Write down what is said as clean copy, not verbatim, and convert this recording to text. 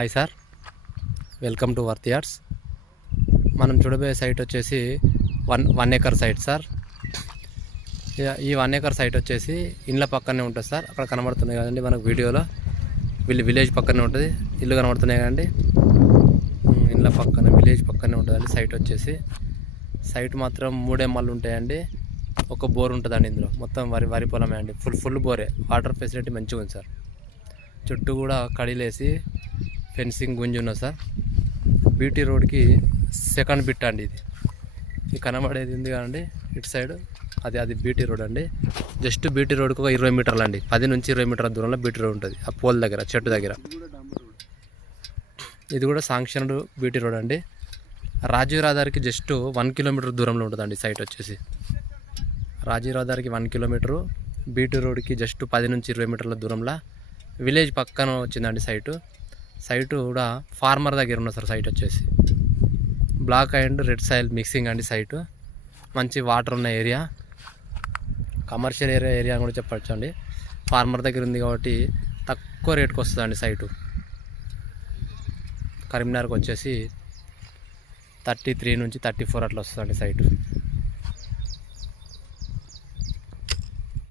Hi sir, welcome to worth yards. మనం చూడబోయే site వచ్చేసి వన్ ఎకర్ సైట్ సార్. ఈ 1 ఎకర్ సైట్ వచ్చేసి ఇండ్ల పక్కనే ఉంటుంది సార్. అక్కడ కనబడుతున్నాయి కదండి మనకు వీడియోలో, విలేజ్ పక్కనే ఉంటుంది. ఇల్లు కనబడుతున్నాయి కదండి, ఇండ్ల పక్కన విలేజ్ పక్కనే ఉంటుందండి సైట్ వచ్చేసి. సైట్ మాత్రం 3 ఎమ్మాలు ఉంటాయండి. ఒక బోర్ ఉంటుందండి ఇందులో. మొత్తం వరి పొలమే అండి. ఫుల్ బోరే. వాటర్ ఫెసిలిటీ మంచిగా ఉంది సార్. చుట్టూ కూడా కడిలేసి ఫెన్సింగ్ గుంజి ఉన్నది సార్. బీటీ రోడ్కి సెకండ్ బిట్ అండి ఇది కనబడేది ఉంది కదండి ఇటు సైడ్, అది బీటీ రోడ్ అండి. జస్ట్ బీటీ రోడ్కి ఒక 20 మీటర్లు అండి, 10 నుంచి 20 మీటర్ల దూరంలో బీటీ రోడ్ ఉంటుంది. ఆ పోల్ దగ్గర, చెట్టు దగ్గర. ఇది కూడా శాంక్షన్డ్ బీటీ రోడ్ అండి. రాజీవ్ రహదారికి జస్ట్ 1 కిలోమీటర్ దూరంలో ఉంటుందండి సైట్ వచ్చేసి. రాజీవ్ రహదారికి 1 కిలోమీటరు, బీటీ రోడ్కి జస్ట్ 10 నుంచి 20 మీటర్ల దూరంలో విలేజ్ పక్కన వచ్చిందండి సైటు కూడా ఫార్మర్ దగ్గర ఉన్న సార్. సైట్ వచ్చేసి black and red soil mixing అండి సైటు. మంచి వాటర్ ఉన్న ఏరియా, కమర్షియల్ ఏరియా కూడా చెప్పచ్చు అండి. ఫార్మర్ దగ్గర ఉంది కాబట్టి తక్కువ రేటుకి వస్తుందండి సైటు. కరీంనగర్కి వచ్చేసి 33 నుంచి 34 అట్లా వస్తుందండి సైటు.